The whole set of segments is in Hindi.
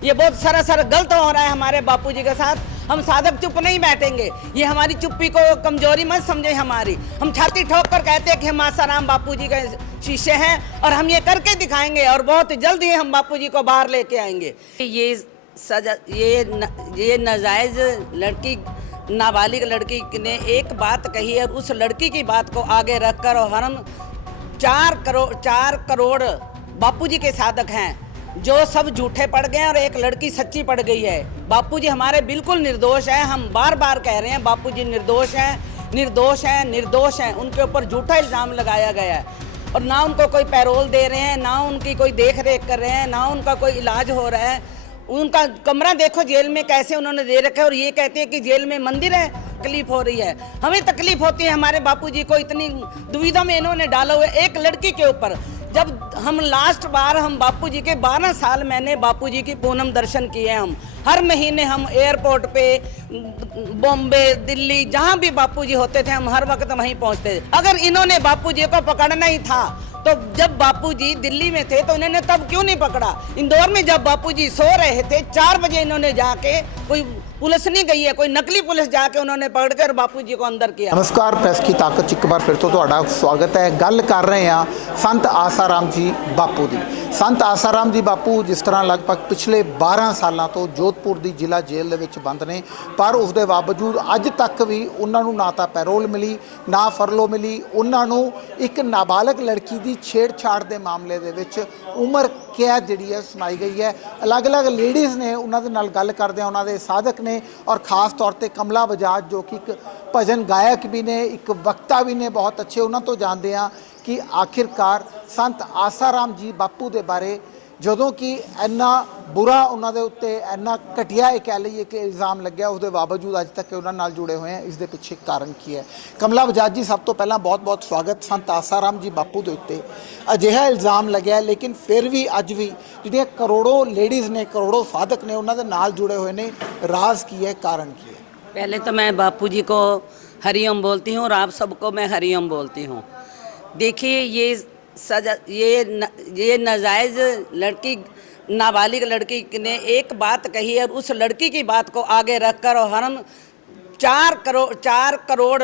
ये बहुत सरासर गलत हो रहा है हमारे बापूजी के साथ। हम साधक चुप नहीं बैठेंगे। ये हमारी चुप्पी को कमजोरी मत समझे हमारी। हम छाती ठोक कर कहते हैं कि हम आसाराम बापूजी के शिष्य हैं और हम ये करके दिखाएंगे और बहुत जल्द ही हम बापूजी को बाहर लेके आएंगे। ये सजा ये नाजायज लड़की, नाबालिग लड़की ने एक बात कही है, उस लड़की की बात को आगे रखकर और हम 4 करोड़ बापूजी के साधक हैं जो सब झूठे पड़ गए और एक लड़की सच्ची पड़ गई है। बापूजी हमारे बिल्कुल निर्दोष हैं। हम बार बार कह रहे हैं बापूजी निर्दोष हैं, निर्दोष हैं, निर्दोष हैं। उनके ऊपर झूठा इल्ज़ाम लगाया गया है और ना उनको कोई पैरोल दे रहे हैं, ना उनकी कोई देख रेख कर रहे हैं, ना उनका कोई इलाज हो रहा है। उनका कमरा देखो जेल में कैसे उन्होंने दे रखा है और ये कहते हैं कि जेल में मंदिर है। तकलीफ हो रही है, हमें तकलीफ होती है। हमारे बापूजी को इतनी दुविधा में इन्होंने डाला हुआ है एक लड़की के ऊपर। जब हम लास्ट बार हम बापूजी के 12 साल मैंने बापूजी की पूनम दर्शन किए। हम हर महीने हम एयरपोर्ट पे बॉम्बे, दिल्ली, जहाँ भी बापूजी होते थे हम हर वक्त वहीं पहुँचते थे। अगर इन्होंने बापूजी को पकड़ना ही था तो जब बापूजी दिल्ली में थे तो इन्होंने तब क्यों नहीं पकड़ा? इंदौर में जब बापूजी सो रहे थे 4 बजे इन्होंने जाके, कोई पुलिस नहीं गई है, कोई नकली पुलिस जाके उन्होंने पकड़कर बापूजी को अंदर किया। नमस्कार, प्रेस की ताकत एक बार फिर तो ਤੁਹਾਡਾ स्वागत है। गल कर रहे हैं संत आसाराम जी बापू की। संत आसाराम जी बापू जिस तरह लगभग पिछले 12 सालों तो जोधपुर की जिला जेल के बंद ने, पर उसके बावजूद अज तक भी उन्होंने ना तो पैरोल मिली ना फरलो मिली। उन्होंने एक नाबालग लड़की की छेड़छाड़ के मामले के उम्र कैद जी है सुनाई गई है। अलग अलग लेडीज़ ने उन्होंने नाल गल करदे उन्होंने साधक ने और ख़ास तौर पर कमला बजाज जो कि एक भजन गायक भी ने, एक वक्ता भी ने, बहुत अच्छे उन्होंने तो जानते हैं कि आखिरकार संत आसाराम जी बापू के बारे जदों कि इन्ना बुरा उन्होंने उत्ते इन्ना घटिया कह लीए कि इल्ज़ाम लग्या, उसके बावजूद अज तक उन्होंने नाल जुड़े हुए हैं। इसके पिछे कारण की है? कमला बजाज जी, सब तो पहला बहुत बहुत स्वागत। संत आसाराम जी बापू के उत्ते अजिहा इल्ज़ाम लग्या, लेकिन फिर भी अज भी जिहड़ियां करोड़ों लेडीज़ ने, करोड़ों साधक ने उन्होंने नाल जुड़े हुए हैं। राज की है, कारण की है? पहले तो मैं बापूजी को हरिओम बोलती हूँ और आप सबको मैं हरिओम बोलती हूँ। देखिए ये नाजायज लड़की, नाबालिग लड़की ने एक बात कही है, उस लड़की की बात को आगे रखकर और हम 4 करोड़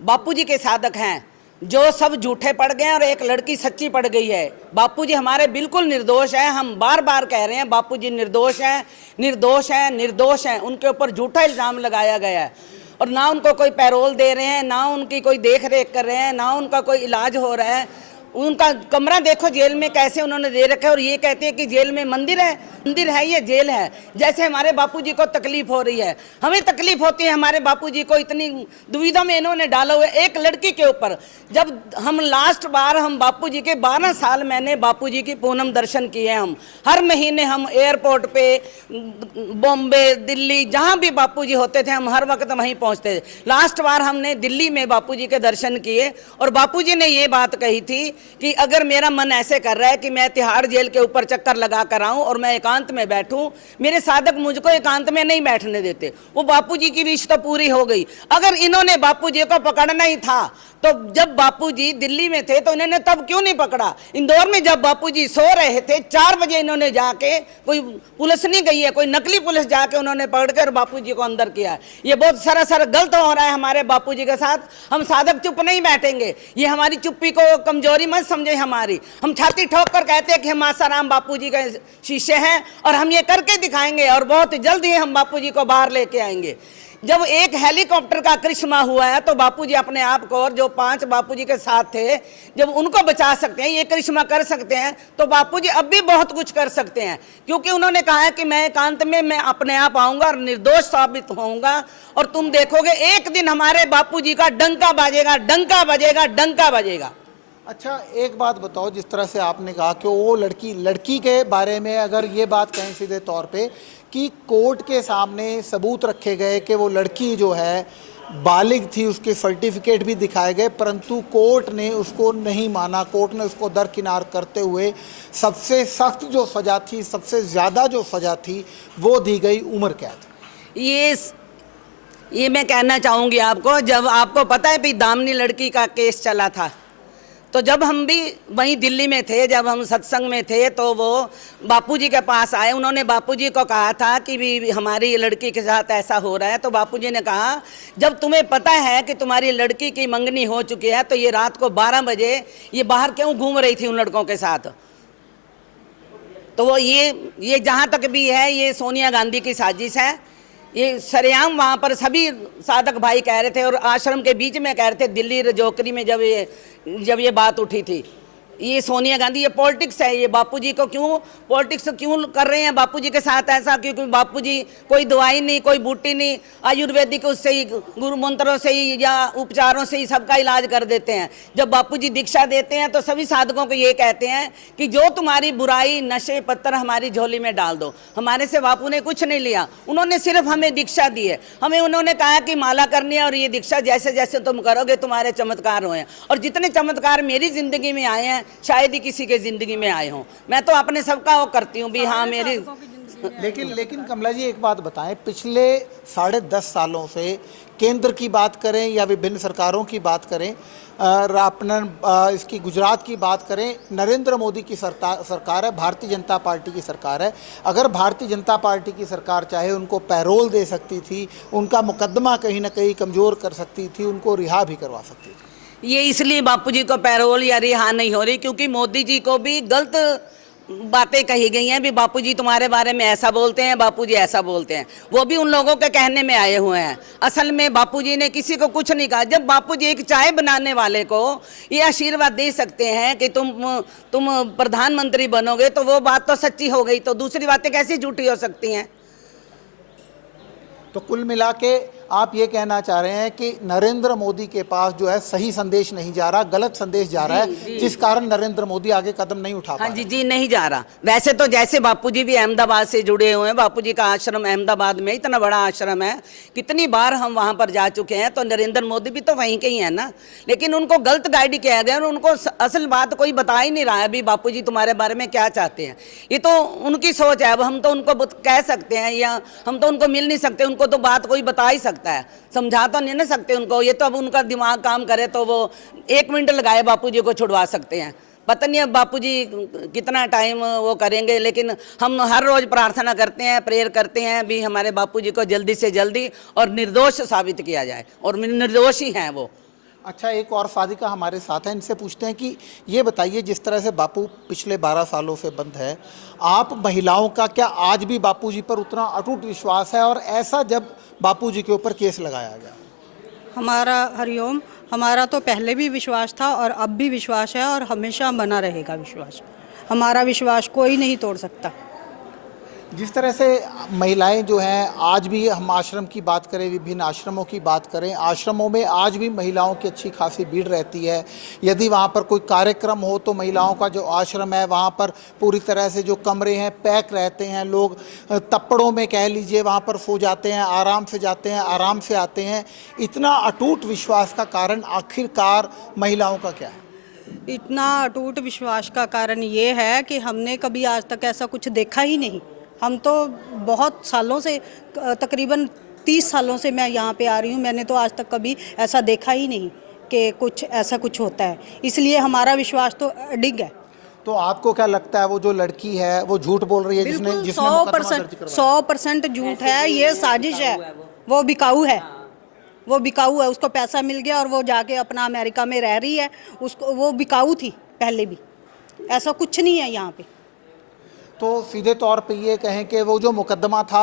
बापूजी के साधक हैं जो सब झूठे पड़ गए और एक लड़की सच्ची पड़ गई है। बापूजी हमारे बिल्कुल निर्दोष हैं। हम बार बार कह रहे हैं बापूजी निर्दोष हैं, निर्दोष हैं, निर्दोष हैं। उनके ऊपर झूठा इल्ज़ाम लगाया गया है और ना उनको कोई पैरोल दे रहे हैं, ना उनकी कोई देख रेख कर रहे हैं, ना उनका कोई इलाज हो रहा है। उनका कमरा देखो जेल में कैसे उन्होंने दे रखा है और ये कहते हैं कि जेल में मंदिर है। मंदिर है, ये जेल है। जैसे हमारे बापूजी को तकलीफ हो रही है, हमें तकलीफ होती है। हमारे बापूजी को इतनी दुविधा में इन्होंने डाला हुआ है एक लड़की के ऊपर। जब हम लास्ट बार हम बापूजी के 12 साल मैंने बापूजी की पूनम दर्शन किए। हम हर महीने हम एयरपोर्ट पे बॉम्बे, दिल्ली, जहाँ भी बापूजी होते थे हम हर वक्त वहीं पहुँचते थे। लास्ट बार हमने दिल्ली में बापूजी के दर्शन किए और बापूजी ने ये बात कही थी कि अगर मेरा मन ऐसे कर रहा है कि मैं तिहाड़ जेल के ऊपर चक्कर लगा कर आऊं और मैं एकांत में बैठूं, मेरे साधक मुझको एकांत में नहीं बैठने देते। वो बापूजी की विश तो पूरी हो गई। अगर इन्होंने बापूजी को पकड़ना ही था तो जब बापूजी दिल्ली में थे तो इन्होंने तब क्यों नहीं पकड़ा? इंदौर में जब बापूजी सो रहे थे 4 बजे इन्होंने जाके, कोई पुलिस नहीं गई है, कोई नकली पुलिस जाके उन्होंने पकड़कर बापूजी को अंदर किया। ये बहुत सरासर गलत हो रहा है हमारे बापूजी के साथ। हम साधक चुप नहीं बैठेंगे। ये हमारी चुप्पी को कमजोरी मत समझे हमारी। हम छाती ठोक कर कहते हैं कि हम आसाराम बापूजी के शिष्य हैं और हम ये करके दिखाएंगे और बहुत जल्द ही हम बापूजी को बाहर लेके आएंगे। जब एक हेलीकॉप्टर का करिश्मा हुआ है तो बापूजी अपने आप को, और जो 5 बापूजी के साथ थे, जब उनको बचा सकते हैं, ये करिश्मा कर सकते हैं, तो बापूजी अब भी बहुत कुछ कर सकते हैं। क्योंकि उन्होंने कहा है कि मैं एकांत में मैं अपने आप आऊँगा और निर्दोष साबित होऊंगा और तुम देखोगे एक दिन हमारे बापूजी का डंका बजेगा, डंका बजेगा, डंका बजेगा। अच्छा, एक बात बताओ, जिस तरह से आपने कहा कि वो लड़की के बारे में अगर ये बात कहें सीधे तौर पे कि कोर्ट के सामने सबूत रखे गए कि वो लड़की जो है बालिग थी, उसके सर्टिफिकेट भी दिखाए गए, परंतु कोर्ट ने उसको नहीं माना। कोर्ट ने उसको दरकिनार करते हुए सबसे सख्त जो सज़ा थी, सबसे ज़्यादा जो सज़ा थी, वो दी गई उम्र कैद। ये मैं कहना चाहूँगी आपको, जब आपको पता है भाई दामिनी लड़की का केस चला था तो जब हम भी वहीं दिल्ली में थे, जब हम सत्संग में थे, तो वो बापूजी के पास आए। उन्होंने बापूजी को कहा था कि भी हमारी लड़की के साथ ऐसा हो रहा है। तो बापूजी ने कहा, जब तुम्हें पता है कि तुम्हारी लड़की की मंगनी हो चुकी है, तो ये रात को 12 बजे ये बाहर क्यों घूम रही थी उन लड़कों के साथ? तो वो ये जहाँ तक भी है, ये सोनिया गांधी की साजिश है। ये सरेआम वहाँ पर सभी साधक भाई कह रहे थे, और आश्रम के बीच में कह रहे थे, दिल्ली रजौकरी में जब ये बात उठी थी, ये सोनिया गांधी, ये पॉलिटिक्स है। ये बापूजी को क्यों पॉलिटिक्स क्यों कर रहे हैं बापूजी के साथ ऐसा? क्योंकि बापूजी कोई दवाई नहीं, कोई बूटी नहीं, आयुर्वेदिक उससे ही, गुरु मंत्रों से ही या उपचारों से ही सबका इलाज कर देते हैं। जब बापूजी दीक्षा देते हैं तो सभी साधकों को ये कहते हैं कि जो तुम्हारी बुराई, नशे पत्थर हमारी झोली में डाल दो। हमारे से बापू ने कुछ नहीं लिया, उन्होंने सिर्फ हमें दीक्षा दी है। हमें उन्होंने कहा कि माला करनी है और ये दीक्षा जैसे जैसे तुम करोगे तुम्हारे चमत्कार हुए। और जितने चमत्कार मेरी जिंदगी में आए हैं, शायद ही किसी के जिंदगी में आए हों। मैं तो अपने सबका वो करती हूँ भी, हाँ मेरी। लेकिन कमला जी एक बात बताएं, पिछले 10.5 सालों से केंद्र की बात करें या विभिन्न सरकारों की बात करें, अपना इसकी गुजरात की बात करें, नरेंद्र मोदी की सरकार है, भारतीय जनता पार्टी की सरकार है। अगर भारतीय जनता पार्टी की सरकार चाहे उनको पैरोल दे सकती थी, उनका मुकदमा कहीं ना कहीं कमज़ोर कर सकती थी, उनको रिहा भी करवा सकती थी। ये इसलिए बापूजी को पैरोल या रिहा नहीं हो रही क्योंकि मोदी जी को भी गलत बातें कही गई हैं भी, बापूजी तुम्हारे बारे में ऐसा बोलते हैं, बापूजी ऐसा बोलते हैं। वो भी उन लोगों के कहने में आए हुए हैं। असल में बापूजी ने किसी को कुछ नहीं कहा। जब बापूजी एक चाय बनाने वाले को ये आशीर्वाद दे सकते हैं कि तुम प्रधानमंत्री बनोगे, तो वो बात तो सच्ची हो गई, तो दूसरी बातें कैसी झूठी हो सकती हैं? तो कुल मिला के आप ये कहना चाह रहे हैं कि नरेंद्र मोदी के पास जो है सही संदेश नहीं जा रहा, गलत संदेश जा रहा है, जिस कारण नरेंद्र मोदी आगे कदम नहीं उठा पा रहे। हाँ जी, नहीं जा रहा। वैसे तो जैसे बापूजी भी अहमदाबाद से जुड़े हुए हैं, बापूजी का आश्रम अहमदाबाद में इतना बड़ा आश्रम है, कितनी बार हम वहाँ पर जा चुके हैं। तो नरेंद्र मोदी भी तो वहीं के ही है ना, लेकिन उनको गलत गाइड किया गया और उनको असल बात कोई बता ही नहीं रहा है अभी बापूजी तुम्हारे बारे में क्या चाहते हैं। ये तो उनकी सोच है। अब हम तो उनको कह सकते हैं या हम तो उनको मिल नहीं सकते, उनको तो बात कोई बता ही सकता है, समझा तो नहीं ना सकते उनको। ये तो अब उनका दिमाग काम करे तो वो 1 मिनट लगाए बापूजी को छुड़वा सकते हैं। पता नहीं अब बापूजी कितना टाइम वो करेंगे, लेकिन हम हर रोज़ प्रार्थना करते हैं, प्रेयर करते हैं भी हमारे बापूजी को जल्दी से जल्दी और निर्दोष साबित किया जाए, और निर्दोष ही हैं वो। अच्छा, एक और साधिका हमारे साथ हैं, इनसे पूछते हैं कि ये बताइए, जिस तरह से बापू पिछले 12 सालों से बंद है, आप महिलाओं का क्या आज भी बापूजी पर उतना अटूट विश्वास है? और ऐसा जब बापूजी के ऊपर केस लगाया गया? हमारा हरिओम, हमारा तो पहले भी विश्वास था और अब भी विश्वास है और हमेशा बना रहेगा विश्वास। हमारा विश्वास कोई नहीं तोड़ सकता। जिस तरह से महिलाएं जो हैं, आज भी हम आश्रम की बात करें, विभिन्न आश्रमों की बात करें, आश्रमों में आज भी महिलाओं की अच्छी खासी भीड़ रहती है। यदि वहाँ पर कोई कार्यक्रम हो तो महिलाओं का जो आश्रम है वहाँ पर पूरी तरह से जो कमरे हैं पैक रहते हैं, लोग तप्पड़ों में कह लीजिए वहाँ पर सो जाते हैं, आराम से जाते हैं, आराम से आते हैं। इतना अटूट विश्वास का कारण आखिरकार महिलाओं का क्या है? इतना अटूट विश्वास का कारण ये है कि हमने कभी आज तक ऐसा कुछ देखा ही नहीं। हम तो बहुत सालों से, तकरीबन 30 सालों से मैं यहाँ पे आ रही हूँ, मैंने तो आज तक कभी ऐसा देखा ही नहीं कि कुछ ऐसा कुछ होता है। इसलिए हमारा विश्वास तो अडिग है। तो आपको क्या लगता है वो जो लड़की है वो झूठ बोल रही है? जिसने 100% झूठ है, ये साजिश है। वो बिकाऊ है, वो बिकाऊ है। उसको पैसा मिल गया और वो जाके अपना अमेरिका में रह रही है। उसको, वो बिकाऊ थी पहले भी, ऐसा कुछ नहीं है यहाँ पे। तो सीधे तौर पे ये कहें कि वो जो मुकदमा था,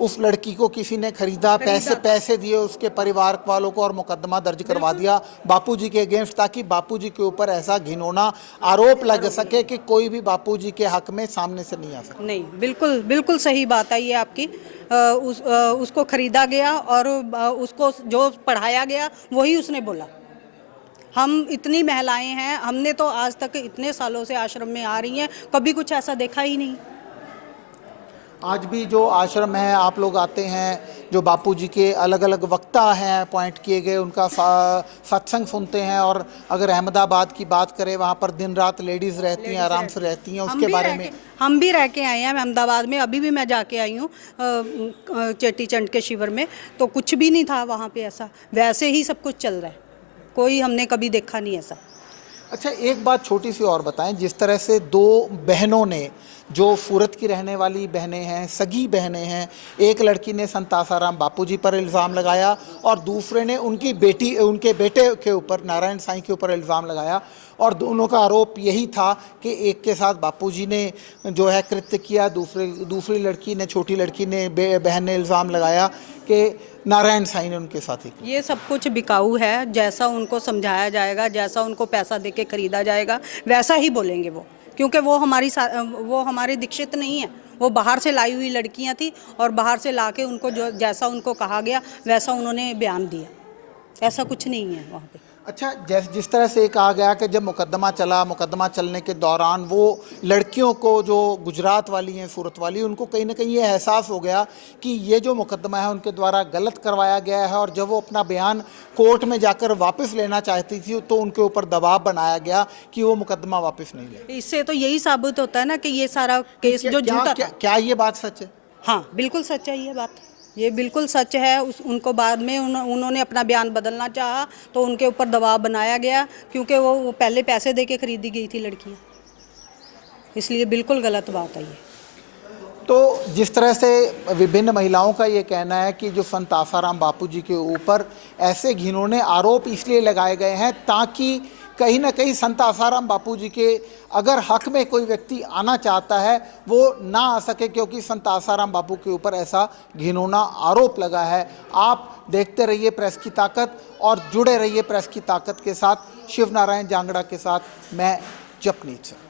उस लड़की को किसी ने खरीदा, पैसे दिए उसके परिवार वालों को और मुकदमा दर्ज करवा दिया बापूजी के अगेंस्ट, ताकि बापूजी के ऊपर ऐसा घिनौना आरोप लग सके कि कोई भी बापूजी के हक में सामने से नहीं आ सके। नहीं, बिल्कुल सही बात है ये आपकी। उसको खरीदा गया और उसको जो पढ़ाया गया वही उसने बोला। हम इतनी महिलाएं हैं, हमने तो आज तक इतने सालों से आश्रम में आ रही हैं, कभी कुछ ऐसा देखा ही नहीं। आज भी जो आश्रम है आप लोग आते हैं, जो बापूजी के अलग अलग वक्ता हैं अपॉइंट किए गए, उनका सत्संग सुनते हैं। और अगर अहमदाबाद की बात करें, वहाँ पर दिन रात लेडीज़ रहती हैं, आराम से रहती हैं। उसके बारे में हम भी रह के आए हैं अहमदाबाद में, अभी भी मैं जाके आई हूँ चेटी चंड के शिविर में, तो कुछ भी नहीं था वहाँ पे ऐसा। वैसे ही सब कुछ चल रहा है, कोई हमने कभी देखा नहीं ऐसा। अच्छा, एक बात छोटी सी और बताएं, जिस तरह से दो बहनों ने, जो सूरत की रहने वाली बहनें हैं, सगी बहनें हैं, एक लड़की ने संत आसाराम बापूजी पर इल्ज़ाम लगाया और दूसरे ने उनके बेटे के ऊपर, नारायण साईं के ऊपर इल्ज़ाम लगाया, और दोनों का आरोप यही था कि एक के साथ बापूजी ने जो है कृत्य किया, दूसरी लड़की ने, छोटी लड़की ने, बहन ने इल्ज़ाम लगाया कि नारायण साईं ने उनके साथ ही किया। ये सब कुछ बिकाऊ है, जैसा उनको समझाया जाएगा, जैसा उनको पैसा दे के खरीदा जाएगा वैसा ही बोलेंगे वो, क्योंकि वो हमारे दीक्षित नहीं है, वो बाहर से लाई हुई लड़कियां थी और बाहर से लाके उनको जो जैसा उनको कहा गया वैसा उन्होंने बयान दिया, ऐसा कुछ नहीं है वहाँ पे। अच्छा, जिस तरह से कहा गया कि जब मुकदमा चलने के दौरान वो लड़कियों को, जो गुजरात वाली हैं, सूरत वाली, उनको कहीं ना कहीं ये एहसास हो गया कि ये जो मुकदमा है उनके द्वारा गलत करवाया गया है, और जब वो अपना बयान कोर्ट में जाकर वापस लेना चाहती थी तो उनके ऊपर दबाव बनाया गया कि वो मुकदमा वापस नहीं ले। इससे तो यही साबित होता है ना कि ये सारा केस जो झूठा था। क्या ये बात सच है? हाँ, बिल्कुल सच है ये बात, ये बिल्कुल सच है। उनको बाद में उन्होंने अपना बयान बदलना चाहा तो उनके ऊपर दबाव बनाया गया, क्योंकि वो पहले पैसे दे के खरीदी गई थी लड़कियाँ, इसलिए बिल्कुल गलत बात है ये। तो जिस तरह से विभिन्न महिलाओं का ये कहना है कि जो संत आसाराम बापूजी के ऊपर ऐसे घिनौने आरोप इसलिए लगाए गए हैं ताकि कहीं ना कहीं संत आसाराम बापूजी के अगर हक में कोई व्यक्ति आना चाहता है वो ना आ सके, क्योंकि संत आसाराम बापू के ऊपर ऐसा घिनौना आरोप लगा है। आप देखते रहिए प्रेस की ताकत और जुड़े रहिए प्रेस की ताकत के साथ। शिव नारायण जांगड़ा के साथ मैं जपनीत सिंह।